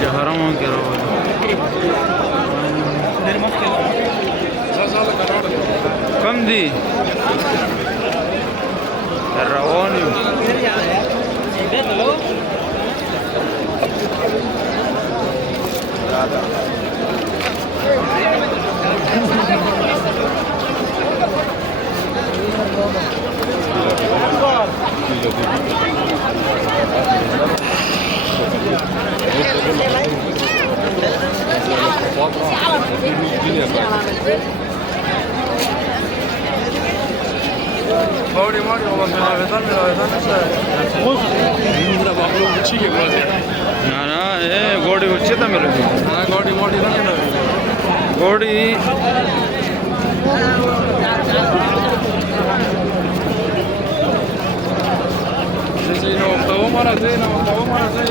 چې حرمونو کې راولي کم دي روان یو Mauri, Mauri, o me la besan, गोड़ी उच्चे था मेरे गोड़ी मोड़ी ना गोड़ी जैसे नो तो मारा से नो तो मारा से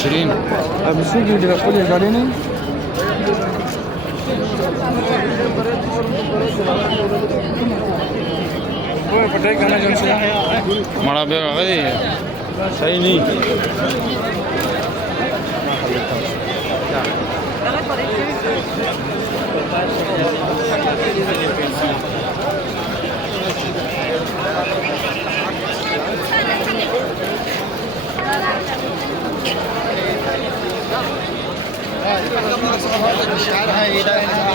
عشرين بسيجي اللي بقول يقاليني वो पटाई खाना जन से मड़ा बे गई सही नहीं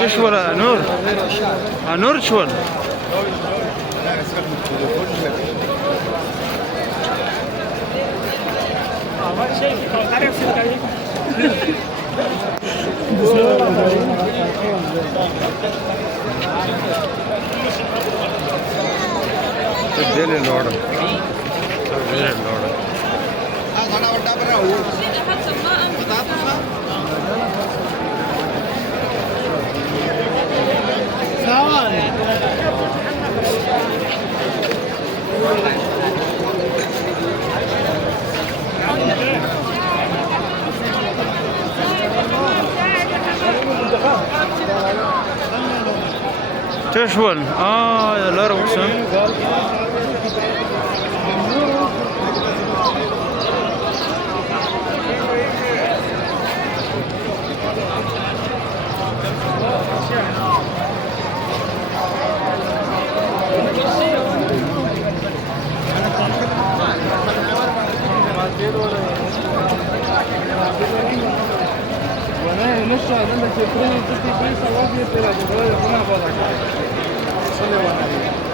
ايش ولا نور نور شوال دل لوڑ دل لوڑ खाना बड़ा बना हो बता तो सावन تشول يا لاروسن وانا لسه عندنا تفرين تفرين صوابي ترى هنا بقى صلي على النبي